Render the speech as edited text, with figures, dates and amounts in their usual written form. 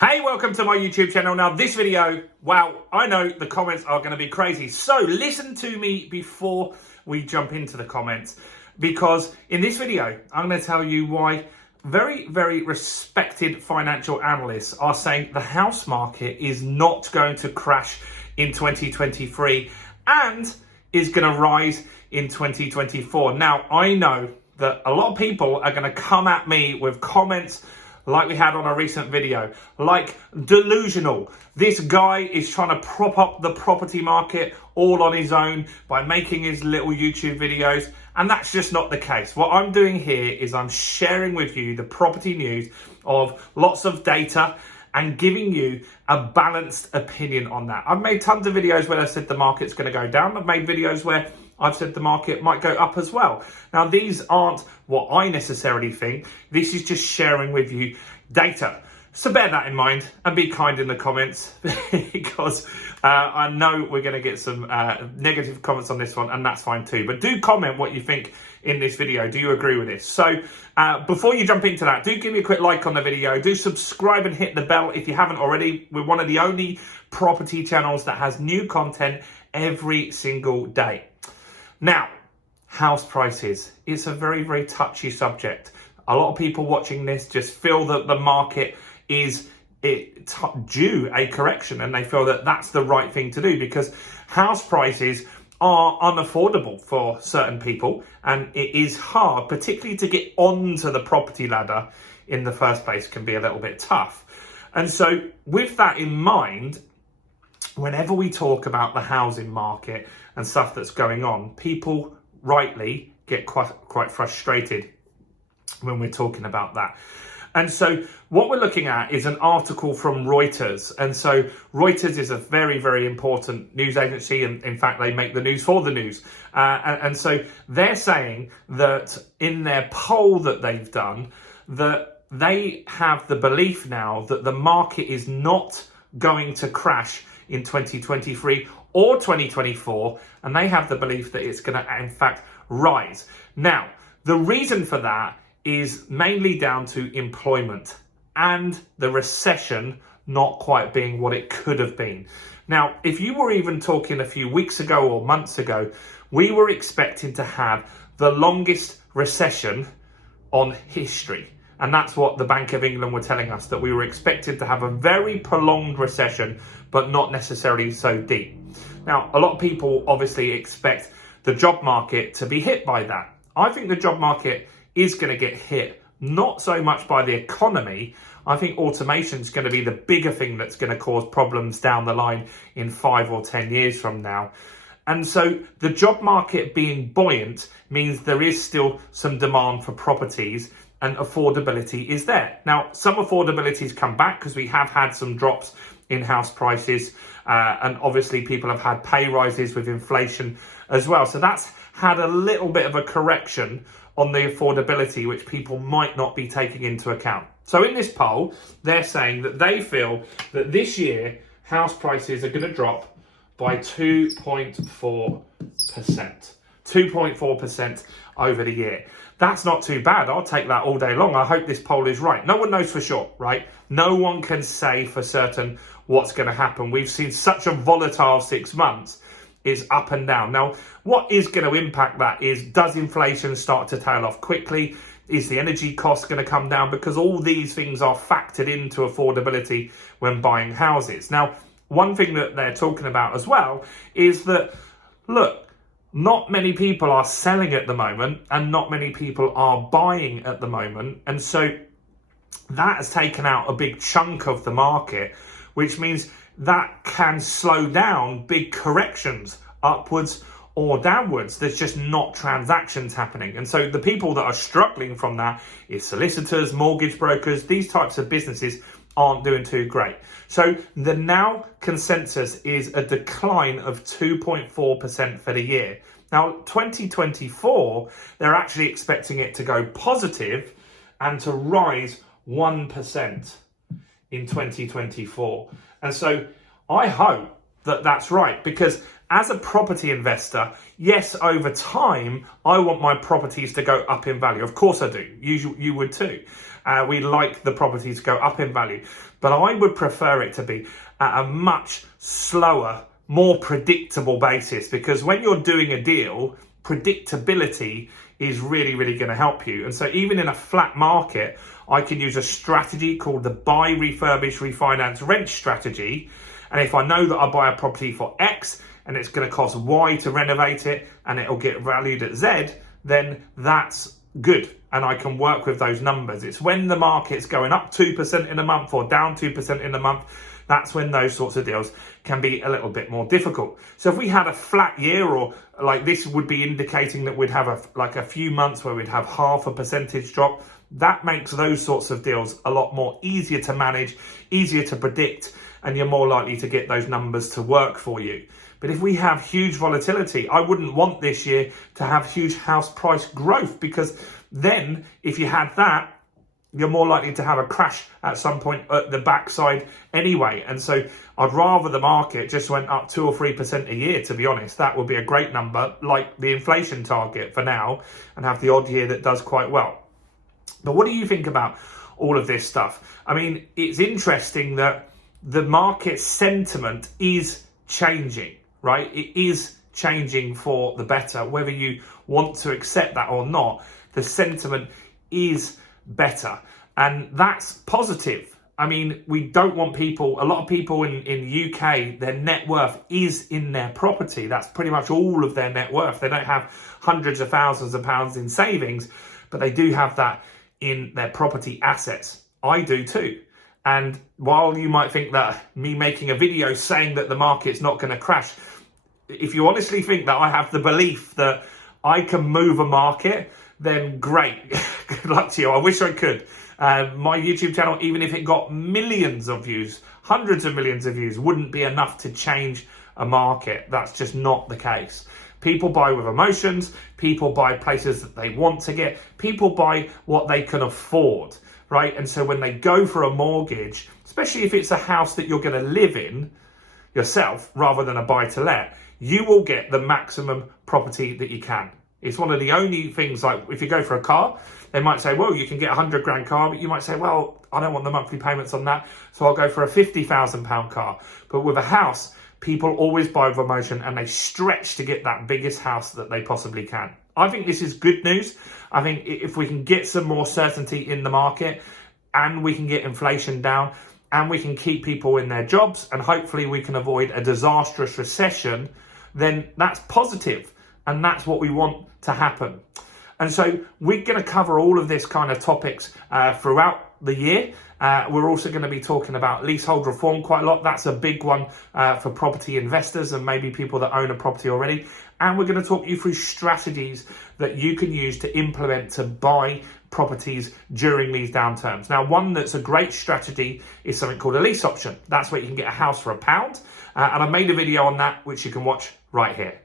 Hey, welcome to my YouTube channel. Now this video, wow, I know the comments are going to be crazy. So listen to me before we jump into the comments, because in this video, I'm going to tell you why very, very respected financial analysts are saying the house market is not going to crash in 2023 and is going to rise in 2024. Now, I know that a lot of people are going to come at me with comments like we had on a recent video, like delusional. This guy is trying to prop up the property market all on his own by making his little YouTube videos. And that's just not the case. What I'm doing here is I'm sharing with you the property news of lots of data and giving you a balanced opinion on that. I've made tons of videos where I said the market's going to go down. I've made videos where I've said the market might go up as well. Now, these aren't what I necessarily think. This is just sharing with you data. So bear that in mind and be kind in the comments because I know we're going to get some negative comments on this one, and that's fine too. But do comment what you think in this video. Do you agree with this? So before you jump into that, do give me a quick like on the video. Do subscribe and hit the bell if you haven't already. We're one of the only property channels that has new content every single day. Now, house prices. It's a very, very touchy subject. A lot of people watching this just feel that the market is due a correction, and they feel that that's the right thing to do because house prices are unaffordable for certain people, and it is hard, particularly to get onto the property ladder in the first place, can be a little bit tough. And so with that in mind, whenever we talk about the housing market and stuff that's going on, people rightly get quite frustrated when we're talking about that. And so what we're looking at is an article from Reuters. And so Reuters is a very, very important news agency. And in fact, they make the news for the news. And so they're saying that in their poll that they've done, that they have the belief now that the market is not going to crash in 2023 or 2024, and they have the belief that it's going to, in fact, rise. Now, the reason for that is mainly down to employment and the recession not quite being what it could have been. Now, if you were even talking a few weeks ago or months ago, we were expecting to have the longest recession on history. And that's what the Bank of England were telling us, that we were expected to have a very prolonged recession, but not necessarily so deep. Now, a lot of people obviously expect the job market to be hit by that. I think the job market is going to get hit, not so much by the economy. I think automation is going to be the bigger thing that's going to cause problems down the line in 5 or 10 years from now. And so the job market being buoyant means there is still some demand for properties, and affordability is there. Now, some affordabilities come back because we have had some drops in house prices, and obviously people have had pay rises with inflation as well. So that's had a little bit of a correction on the affordability, which people might not be taking into account. So in this poll, they're saying that they feel that this year house prices are going to drop by 2.4%. 2.4% over the year. That's not too bad. I'll take that all day long. I hope this poll is right. No one knows for sure, right? No one can say for certain what's going to happen. We've seen such a volatile 6 months. Is up and down. Now, what is going to impact that is, does inflation start to tail off quickly? Is the energy cost going to come down? Because all these things are factored into affordability when buying houses. Now, one thing that they're talking about as well is that, look, not many people are selling at the moment and not many people are buying at the moment. And so that has taken out a big chunk of the market, which means that can slow down big corrections upwards or downwards. There's just not transactions happening. And so the people that are struggling from that is solicitors, mortgage brokers. These types of businesses aren't doing too great. So the now consensus is a decline of 2.4% for the year. Now, 2024, they're actually expecting it to go positive and to rise 1% in 2024. And so I hope that that's right, because as a property investor, yes, over time, I want my properties to go up in value. Of course I do. You would too. We like the properties to go up in value. But I would prefer it to be at a much slower, more predictable basis, because when you're doing a deal, predictability is really, really going to help you. And so even in a flat market, I can use a strategy called the buy, refurbish, refinance, rent strategy. And if I know that I buy a property for X and it's going to cost Y to renovate it and it'll get valued at Z, then that's good. And I can work with those numbers. It's when the market's going up 2% in a month or down 2% in a month, that's when those sorts of deals can be a little bit more difficult. So if we had a flat year, or like this would be indicating that we'd have a few months where we'd have 0.5% drop, that makes those sorts of deals a lot more easier to manage, easier to predict, and you're more likely to get those numbers to work for you. But if we have huge volatility, I wouldn't want this year to have huge house price growth, because then if you had that, you're more likely to have a crash at some point at the backside anyway. And so I'd rather the market just went up 2 or 3% a year, to be honest. That would be a great number, like the inflation target for now, and have the odd year that does quite well. But what do you think about all of this stuff? I mean, it's interesting that the market sentiment is changing, right? It is changing for the better. Whether you want to accept that or not, the sentiment is better, and that's positive. I mean, we don't want people, a lot of people in UK, their net worth is in their property. That's pretty much all of their net worth. They don't have hundreds of thousands of pounds in savings, but they do have that in their property assets. I do too. And while you might think that me making a video saying that the market's not going to crash, if you honestly think that I have the belief that I can move a market, then great. Good luck to you. I wish I could. My YouTube channel, even if it got millions of views, hundreds of millions of views, wouldn't be enough to change a market. That's just not the case. People buy with emotions. People buy places that they want to get. People buy what they can afford, right? And so when they go for a mortgage, especially if it's a house that you're going to live in yourself rather than a buy-to-let, you will get the maximum property that you can. It's one of the only things, like if you go for a car, they might say, well, you can get £100,000 car, but you might say, well, I don't want the monthly payments on that, so I'll go for a £50,000 car. But with a house, people always buy with emotion, and they stretch to get that biggest house that they possibly can. I think this is good news. I think if we can get some more certainty in the market, and we can get inflation down, and we can keep people in their jobs, and hopefully we can avoid a disastrous recession, then that's positive. And that's what we want to happen. And so we're going to cover all of this kind of topics throughout the year. We're also going to be talking about leasehold reform quite a lot. That's a big one for property investors and maybe people that own a property already. And we're going to talk you through strategies that you can use to implement to buy properties during these downturns. Now, one that's a great strategy is something called a lease option. That's where you can get a house for £1. And I made a video on that, which you can watch right here.